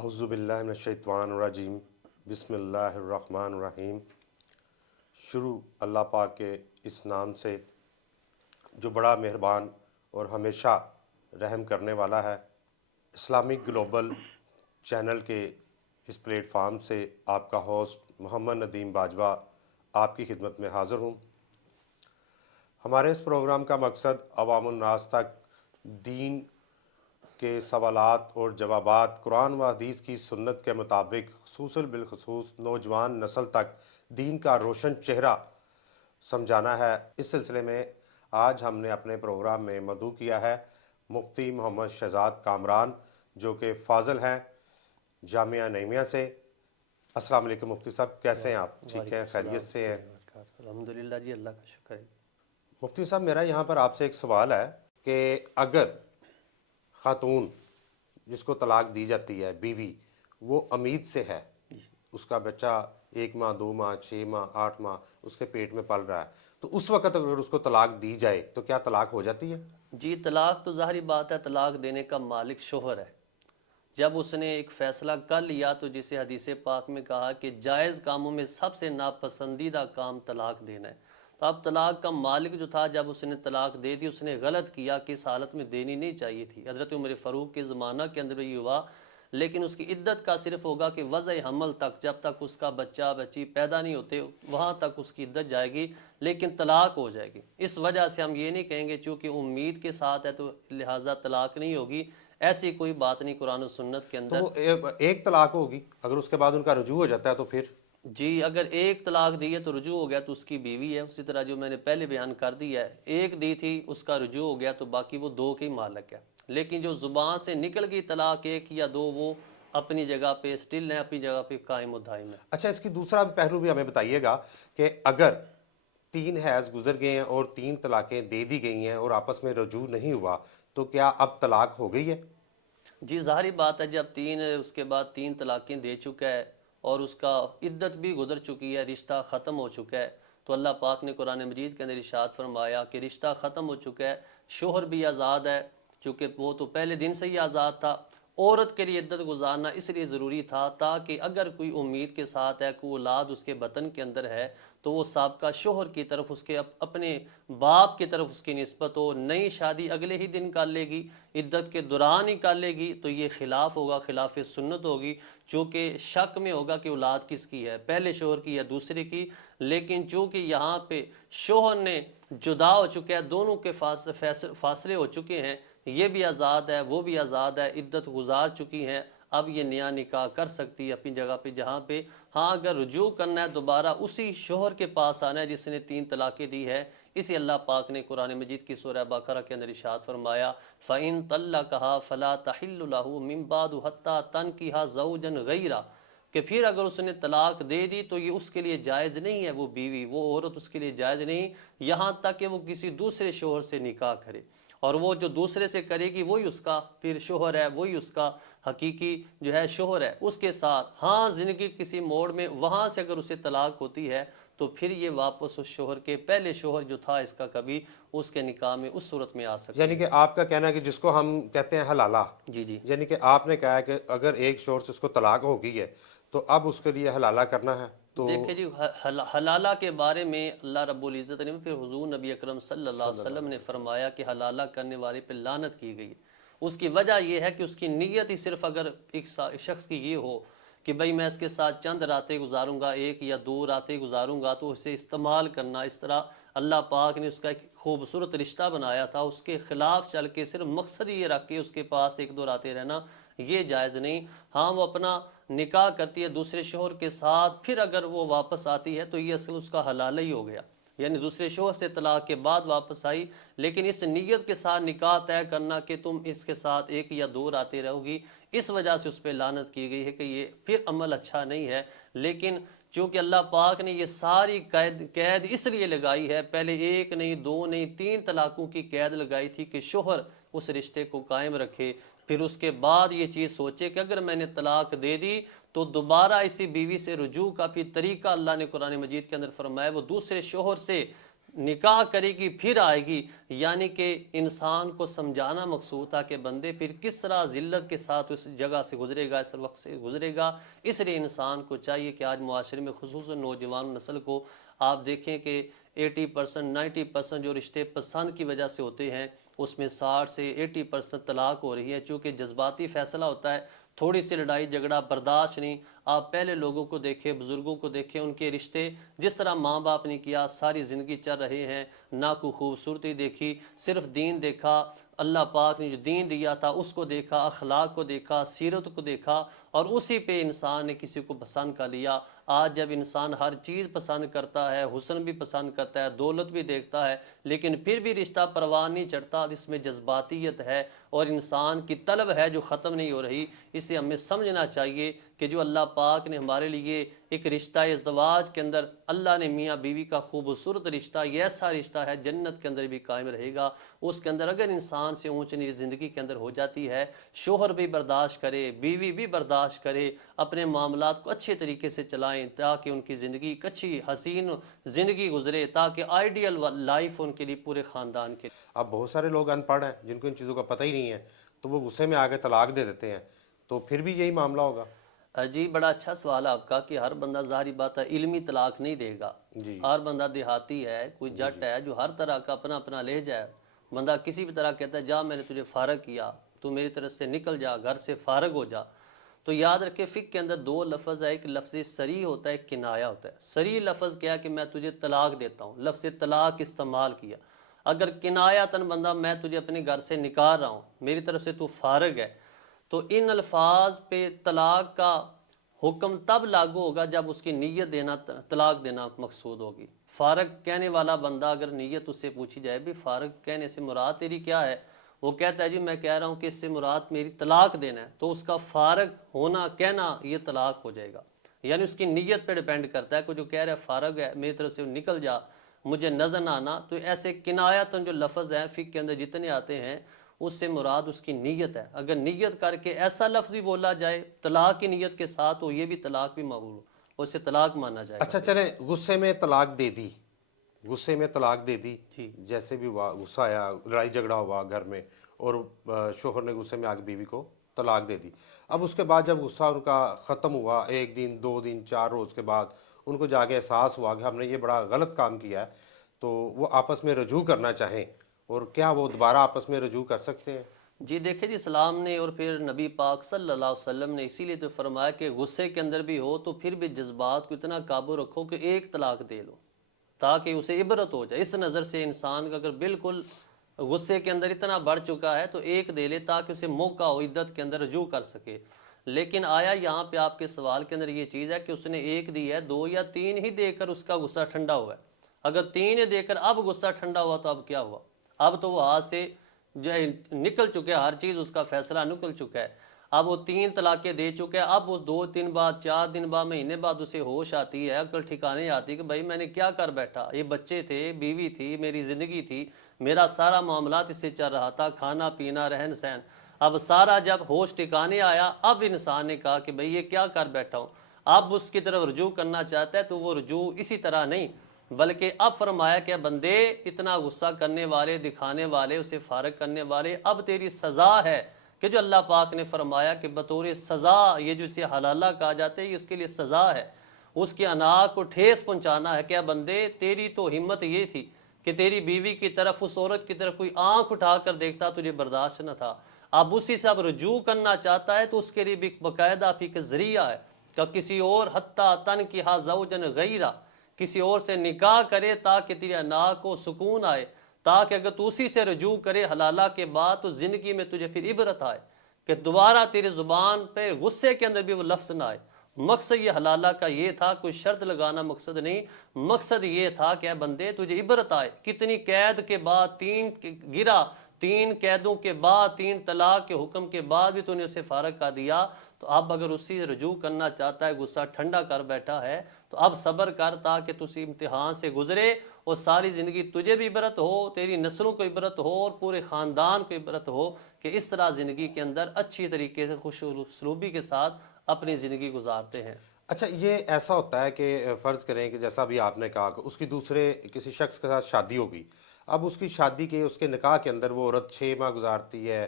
اعوذ باللہ من الشیطان الرجیم بسم اللہ الرحمن الرحیم۔ شروع اللہ پاک کے اس نام سے جو بڑا مہربان اور ہمیشہ رحم کرنے والا ہے۔ اسلامک گلوبل چینل کے اس پلیٹ فارم سے آپ کا ہوسٹ محمد ندیم باجوہ آپ کی خدمت میں حاضر ہوں۔ ہمارے اس پروگرام کا مقصد عوام الناس تک دین کے سوالات اور جوابات قرآن و حدیث کی سنت کے مطابق خصوصاً بالخصوص نوجوان نسل تک دین کا روشن چہرہ سمجھانا ہے۔ اس سلسلے میں آج ہم نے اپنے پروگرام میں مدعو کیا ہے مفتی محمد شہزاد کامران، جو کہ فاضل ہیں جامعہ نعیمیہ سے۔ السلام علیکم مفتی صاحب، کیسے ہیں آپ؟ ٹھیک ہیں، خیریت سے ہیں؟ الحمدللہ جی، اللہ کا شکر ہے۔ مفتی صاحب، میرا یہاں پر آپ سے ایک سوال ہے کہ اگر خاتون جس کو طلاق دی جاتی ہے، بیوی، وہ امید سے ہے، اس کا بچہ 1 ماہ 2 ماہ 6 ماہ 8 ماہ اس کے پیٹ میں پل رہا ہے، تو اس وقت اگر اس کو طلاق دی جائے تو کیا طلاق ہو جاتی ہے؟ جی، طلاق تو ظاہری بات ہے، طلاق دینے کا مالک شوہر ہے۔ جب اس نے ایک فیصلہ کر لیا تو جسے حدیث پاک میں کہا کہ جائز کاموں میں سب سے ناپسندیدہ کام طلاق دینا ہے، تو اب طلاق کا مالک جو تھا، جب اس نے طلاق دے دی، اس نے غلط کیا کہ اس حالت میں دینی نہیں چاہیے تھی۔ حضرت عمر فاروق کے زمانہ کے اندر یہ ہوا، لیکن اس کی عدت کا صرف ہوگا کہ وضع حمل تک، جب تک اس کا بچہ بچی پیدا نہیں ہوتے وہاں تک اس کی عدت جائے گی، لیکن طلاق ہو جائے گی۔ اس وجہ سے ہم یہ نہیں کہیں گے چونکہ امید کے ساتھ ہے تو لہٰذا طلاق نہیں ہوگی، ایسی کوئی بات نہیں قرآن و سنت کے تو اندر۔ وہ ایک طلاق ہوگی، اگر اس کے بعد ان کا رجوع ہو جاتا ہے تو پھر؟ جی، اگر ایک طلاق دی ہے تو رجوع ہو گیا تو اس کی بیوی ہے، اسی طرح جو میں نے پہلے بیان کر دی ہے، ایک دی تھی اس کا رجوع ہو گیا تو باقی وہ 2 کے مالک ہے۔ لیکن جو زبان سے نکل گئی طلاق 1 یا 2، وہ اپنی جگہ پہ سٹل ہیں، اپنی جگہ پہ قائم و دائم ہے۔ اچھا، اس کی دوسرا پہلو بھی ہمیں بتائیے گا کہ اگر 3 حیض گزر گئے ہیں اور 3 طلاقیں دے دی گئی ہیں اور آپس میں رجوع نہیں ہوا، تو کیا اب طلاق ہو گئی ہے؟ جی، ظاہری بات ہے، جب 3 اس کے بعد 3 طلاقیں دے چکا ہے اور اس کا عدت بھی گزر چکی ہے، رشتہ ختم ہو چکا ہے، تو اللہ پاک نے قرآن مجید کے اندر ارشاد فرمایا کہ رشتہ ختم ہو چکا ہے، شوہر بھی آزاد ہے، چونکہ وہ تو پہلے دن سے ہی آزاد تھا۔ عورت کے لیے عدت گزارنا اس لیے ضروری تھا تاکہ اگر کوئی امید کے ساتھ ہے، کوئی اولاد اس کے بطن کے اندر ہے، تو وہ سابقہ شوہر کی طرف، اس کے اپنے باپ کی طرف اس کی نسبت ہو۔ نئی شادی اگلے ہی دن کر لے گی، عدت کے دوران ہی کر لے گی، تو یہ خلاف ہوگا، خلاف سنت ہوگی، چونکہ شک میں ہوگا کہ اولاد کس کی ہے، پہلے شوہر کی یا دوسرے کی۔ لیکن چونکہ یہاں پہ شوہر نے جدا ہو چکے ہیں، دونوں کے فاصلے ہو چکے ہیں، یہ بھی آزاد ہے وہ بھی آزاد ہے، عدت گزار چکی ہیں، اب یہ نیا نکاح کر سکتی ہے اپنی جگہ پہ جہاں پہ۔ ہاں، اگر رجوع کرنا ہے دوبارہ اسی شوہر کے پاس آنا ہے جس نے 3 طلاقیں دی ہے، اسی اللہ پاک نے قرآن مجید کی سورہ بقرہ کے اندر ارشاد فرمایا فَإِن طَلَّقَهَا فَلَا تَحِلُّ لَهُ مِن بَعْدُ حَتَّى تَنكِحَ زَوْجًا غَيْرَهُ، کہ پھر اگر اس نے طلاق دے دی تو یہ اس کے لیے جائز نہیں ہے، وہ بیوی، وہ عورت اس کے لیے جائز نہیں یہاں تک کہ وہ کسی دوسرے شوہر سے نکاح کرے، اور وہ جو دوسرے سے کرے گی وہی اس کا پھر شوہر ہے، وہی اس کا حقیقی جو ہے شوہر ہے اس کے ساتھ۔ ہاں، زندگی کسی موڑ میں وہاں سے اگر اسے طلاق ہوتی ہے تو پھر یہ واپس اس شوہر کے، پہلے شوہر جو تھا اس کا، کبھی اس کے نکاح میں اس صورت میں آ سکتی یعنی ہے۔ کہ آپ کا کہنا ہے کہ جس کو ہم کہتے ہیں حلالہ، جی جی یعنی کہ آپ نے کہا ہے کہ اگر ایک شوہر سے اس کو طلاق ہو گئی ہے تو اب اس کے لیے حلالہ کرنا ہے تو دیکھیں جی، حلالہ کے بارے میں اللہ رب العزت نے، پھر حضور نبی اکرم صلی اللہ علیہ وسلم نے فرمایا کہ حلالہ کرنے والے پہ لعنت کی گئی۔ اس کی وجہ یہ ہے کہ اس کی نیت ہی صرف اگر ایک شخص کی یہ ہو کہ بھئی میں اس کے ساتھ چند راتیں گزاروں گا، 1 یا 2 راتیں گزاروں گا، تو اسے استعمال کرنا، اس طرح اللہ پاک نے اس کا ایک خوبصورت رشتہ بنایا تھا، اس کے خلاف چل کے صرف مقصد یہ رکھ کے اس کے پاس 1-2 راتیں رہنا، یہ جائز نہیں۔ ہاں، وہ اپنا نکاح کرتی ہے دوسرے شوہر کے ساتھ، پھر اگر وہ واپس آتی ہے تو یہ اصل اس کا حلالہ ہی ہو گیا، یعنی دوسرے شوہر سے طلاق کے بعد واپس آئی، لیکن اس نیت کے ساتھ نکاح طے کرنا کہ تم اس کے ساتھ 1 یا 2 راتیں رہو گی، اس وجہ سے اس پہ لعنت کی گئی ہے کہ یہ پھر عمل اچھا نہیں ہے۔ لیکن چونکہ اللہ پاک نے یہ ساری قید اس لیے لگائی ہے، پہلے 1 نہیں 2 نہیں 3 طلاقوں کی قید لگائی تھی کہ شوہر اس رشتے کو قائم رکھے، پھر اس کے بعد یہ چیز سوچے کہ اگر میں نے طلاق دے دی تو دوبارہ اسی بیوی سے رجوع کا پھر طریقہ اللہ نے قرآن مجید کے اندر فرمایا وہ دوسرے شوہر سے نکاح کرے گی پھر آئے گی، یعنی کہ انسان کو سمجھانا مقصود تھا کہ بندے پھر کس طرح ذلت کے ساتھ اس جگہ سے گزرے گا، اس وقت سے گزرے گا۔ اس لیے انسان کو چاہیے کہ آج معاشرے میں خصوصاً نوجوان نسل کو آپ دیکھیں کہ 80% 90% جو رشتے پسند کی وجہ سے ہوتے ہیں اس میں 60 سے 80% طلاق ہو رہی ہے، چونکہ جذباتی فیصلہ ہوتا ہے، تھوڑی سی لڑائی جھگڑا برداشت نہیں۔ آپ پہلے لوگوں کو دیکھیں، بزرگوں کو دیکھیں، ان کے رشتے جس طرح ماں باپ نے کیا ساری زندگی چل رہے ہیں، نہ کوئی خوبصورتی دیکھی، صرف دین دیکھا، اللہ پاک نے جو دین دیا تھا اس کو دیکھا، اخلاق کو دیکھا، سیرت کو دیکھا، اور اسی پہ انسان نے کسی کو پسند کر لیا۔ آج جب انسان ہر چیز پسند کرتا ہے، حسن بھی پسند کرتا ہے، دولت بھی دیکھتا ہے، لیکن پھر بھی رشتہ پروان نہیں چڑھتا، اس میں جذباتیت ہے اور انسان کی طلب ہے جو ختم نہیں ہو رہی۔ اسے ہمیں سمجھنا چاہیے کہ جو اللہ پاک نے ہمارے لیے ایک رشتہ ازدواج کے اندر اللہ نے میاں بیوی کا خوبصورت رشتہ، یہ ایسا رشتہ ہے جنت کے اندر بھی قائم رہے گا۔ اس کے اندر اگر انسان سے اونچ نیچ زندگی کے اندر ہو جاتی ہے، شوہر بھی برداشت کرے، بیوی بھی برداشت کرے، اپنے معاملات کو اچھے طریقے سے چلائیں تاکہ ان کی زندگی ایک اچھی حسین زندگی گزرے، تاکہ آئیڈیل لائف ان کے لیے پورے خاندان کے۔ اب بہت سارے لوگ ان پڑھ ہیں جن کو ان چیزوں کا پتہ ہی نہیں ہے، تو وہ غصے میں آگے طلاق دے دیتے ہیں، تو پھر بھی یہی معاملہ ہوگا؟ جی بڑا اچھا سوال ہے آپ کا کہ ہر بندہ ظاہری بات ہے علمی طلاق نہیں دے گا۔ جی ہر بندہ دیہاتی ہے، کوئی جٹ ہے جو ہر طرح کا اپنا اپنا لہجہ ہے، بندہ کسی بھی طرح کہتا ہے جا میں نے تجھے فارغ کیا، تو میری طرف سے نکل جا، گھر سے فارغ ہو جا۔ تو یاد رکھے فقہ کے اندر دو لفظ ہے، ایک لفظ صریح ہوتا ہے، ایک کنایہ ہوتا ہے۔ صریح لفظ کیا کہ میں تجھے طلاق دیتا ہوں، لفظ طلاق استعمال کیا۔ اگر کنایتاً بندہ میں تجھے اپنے گھر سے نکال رہا ہوں، میری طرف سے تو فارغ ہے، تو ان الفاظ پہ طلاق کا حکم تب لاگو ہوگا جب اس کی نیت دینا، طلاق دینا مقصود ہوگی۔ فارغ کہنے والا بندہ اگر نیت اس سے پوچھی جائے بھی فارغ کہنے سے مراد تیری کیا ہے، وہ کہتا ہے جی میں کہہ رہا ہوں کہ اس سے مراد میری طلاق دینا ہے، تو اس کا فارغ ہونا کہنا یہ طلاق ہو جائے گا۔ یعنی اس کی نیت پہ ڈیپینڈ کرتا ہے، کوئی جو کہہ رہا ہے فارغ ہے میری طرف سے نکل جا، مجھے نظر نہ آنا، تو ایسے کنایتاً جو لفظ ہیں فقہ کے اندر جتنے آتے ہیں اس سے مراد اس کی نیت ہے۔ اگر نیت کر کے ایسا لفظ ہی بولا جائے طلاق کی نیت کے ساتھ، تو یہ بھی طلاق بھی مقبول ہو، اس سے طلاق مانا جائے گا اچھا پھر۔ چلیں، غصے میں طلاق دے دی، غصے میں طلاق دے دی، جی جیسے بھی ہوا، غصہ آیا، لڑائی جھگڑا ہوا گھر میں، اور شوہر نے غصے میں آ کے بیوی کو طلاق دے دی۔ اب اس کے بعد جب غصہ ان کا ختم ہوا، 1 دن 2 دن 4 روز کے بعد ان کو جا کے احساس ہوا کہ ہم نے یہ بڑا غلط کام کیا ہے، تو وہ آپس میں رجوع کرنا چاہیں، اور کیا وہ دوبارہ آپس میں رجوع کر سکتے ہیں؟ جی دیکھیں جی، اسلام نے اور پھر نبی پاک صلی اللہ علیہ وسلم نے اسی لیے تو فرمایا کہ غصے کے اندر بھی ہو تو پھر بھی جذبات کو اتنا قابو رکھو کہ ایک طلاق دے لو، تاکہ اسے عبرت ہو جائے۔ اس نظر سے انسان کا اگر بالکل غصے کے اندر اتنا بڑھ چکا ہے تو ایک دے لے تاکہ اسے موقع ہو عدت کے اندر رجوع کر سکے۔ لیکن آیا یہاں پہ آپ کے سوال کے اندر یہ چیز ہے کہ اس نے ایک دی ہے، 2 یا 3 ہی دے کر اس کا غصہ ٹھنڈا ہوا ہے۔ اگر 3 دے کر اب غصہ ٹھنڈا ہوا تو اب کیا ہوا؟ اب تو وہ ہاتھ سے جو ہے نکل چکے، ہر چیز اس کا فیصلہ نکل چکا ہے۔ اب وہ 3 طلاقیں دے چکے ہیں، اب وہ 2 دن بعد 4 دن بعد مہینے بعد اسے ہوش آتی ہے، عقل ٹھکانے آتی ہے کہ بھائی میں نے کیا کر بیٹھا، یہ بچے تھے، بیوی تھی، میری زندگی تھی، میرا سارا معاملات اس سے چل رہا تھا، کھانا پینا رہن سہن۔ اب سارا جب ہوش ٹھکانے آیا، اب انسان نے کہا کہ بھئی یہ کیا کر بیٹھا ہوں، اب اس کی طرف رجوع کرنا چاہتا ہے، تو وہ رجوع اسی طرح نہیں، بلکہ اب فرمایا کہ بندے اتنا غصہ کرنے والے، دکھانے والے، اسے فارغ کرنے والے، اب تیری سزا ہے کہ جو اللہ پاک نے فرمایا کہ بطور سزا، یہ جو اسے حلالہ کہا جاتا ہے یہ اس کے لیے سزا ہے، اس کی انا کو ٹھیس پہنچانا ہے۔ کہ بندے تیری تو ہمت یہ تھی کہ تیری بیوی کی طرف، اس عورت کی طرف کوئی آنکھ اٹھا کر دیکھتا تجھے برداشت نہ تھا، اب اسی سے اب رجوع کرنا چاہتا ہے، تو اس کے لیے بھی باقاعدہ فی کے ذریعہ ہے کہ کسی اور حتیٰ تنکحا زوجا غیرہ، کسی اور سے نکاح کرے تاکہ تیرے انا کو سکون آئے، تاکہ اگر تو اسی سے رجوع کرے حلالہ کے بعد تو زندگی میں تجھے پھر عبرت آئے کہ دوبارہ تیری زبان پہ غصے کے اندر بھی وہ لفظ نہ آئے۔ مقصد یہ حلالہ کا یہ تھا، کوئی شرط لگانا مقصد نہیں، مقصد یہ تھا کہ اے بندے تجھے عبرت آئے، کتنی قید کے بعد 3 گرا، 3 قیدوں کے بعد، 3 طلاق کے حکم کے بعد بھی تو نے اسے فارغ کر دیا، تو اب اگر اسی سے رجوع کرنا چاہتا ہے، غصہ ٹھنڈا کر بیٹھا ہے، تو اب صبر کر تاکہ تسی امتحان سے گزرے اور ساری زندگی تجھے بھی عبرت ہو، تیری نسلوں کو عبرت ہو، اور پورے خاندان کو عبرت ہو کہ اس طرح زندگی کے اندر اچھی طریقے سے خوش اسلوبی کے ساتھ اپنی زندگی گزارتے ہیں۔ اچھا یہ ایسا ہوتا ہے کہ فرض کریں کہ جیسا بھی آپ نے کہا کہ اس کی دوسرے کسی شخص کے ساتھ شادی ہو گئی، اب اس کی شادی کے اس کے نکاح کے اندر وہ عورت 6 ماہ گزارتی ہے،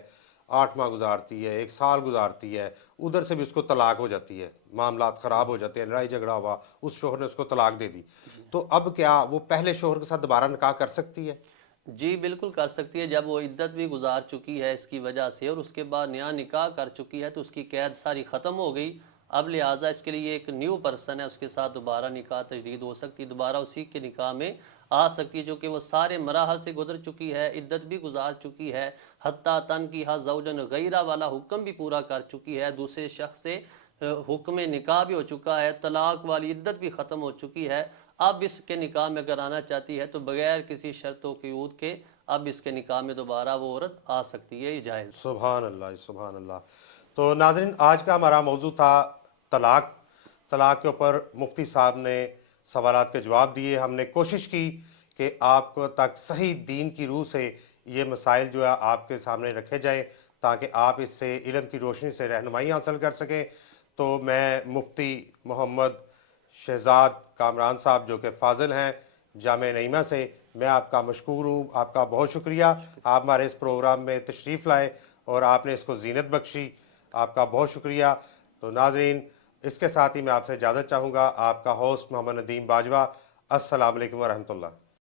8 ماہ گزارتی ہے، 1 سال گزارتی ہے، ادھر سے بھی اس کو طلاق ہو جاتی ہے، معاملات خراب ہو جاتے ہیں، لڑائی جھگڑا ہوا، اس شوہر نے اس کو طلاق دے دی، تو اب کیا وہ پہلے شوہر کے ساتھ دوبارہ نکاح کر سکتی ہے؟ جی بالکل کر سکتی ہے، جب وہ عدت بھی گزار چکی ہے اس کی وجہ سے اور اس کے بعد نیا نکاح کر چکی ہے تو اس کی قید ساری ختم ہو گئی، اب لہٰذا اس کے لیے ایک نیو پرسن ہے، اس کے ساتھ دوبارہ نکاح تجدید ہو سکتی، دوبارہ اسی کے نکاح میں آ سکتی ہے، جو کہ وہ سارے مراحل سے گزر چکی ہے، عدت بھی گزار چکی ہے، حتیٰ تنکیحا زوجن غیرہ والا حکم بھی پورا کر چکی ہے، دوسرے شخص سے حکم نکاح بھی ہو چکا ہے، طلاق والی عدت بھی ختم ہو چکی ہے، اب اس کے نکاح میں اگر آنا چاہتی ہے تو بغیر کسی شرط و قیود کے اب اس کے نکاح میں دوبارہ وہ عورت آ سکتی ہے، یہ جائز۔ سبحان اللہ سبحان اللہ۔ تو ناظرین آج کا ہمارا موضوع تھا طلاق۔ طلاق کے اوپر مفتی صاحب نے سوالات کے جواب دیے، ہم نے کوشش کی کہ آپ کو تک صحیح دین کی روح سے یہ مسائل جو ہے آپ کے سامنے رکھے جائیں تاکہ آپ اس سے علم کی روشنی سے رہنمائی حاصل کر سکیں۔ تو میں مفتی محمد شہزاد کامران صاحب جو کہ فاضل ہیں جامعہ نعیمہ سے، میں آپ کا مشکور ہوں، آپ کا بہت شکریہ، آپ ہمارے اس پروگرام میں تشریف لائے اور آپ نے اس کو زینت بخشی، آپ کا بہت شکریہ۔ تو ناظرین اس کے ساتھ ہی میں آپ سے اجازت چاہوں گا، آپ کا ہوسٹ محمد ندیم باجوہ۔ السلام علیکم ورحمۃ اللہ۔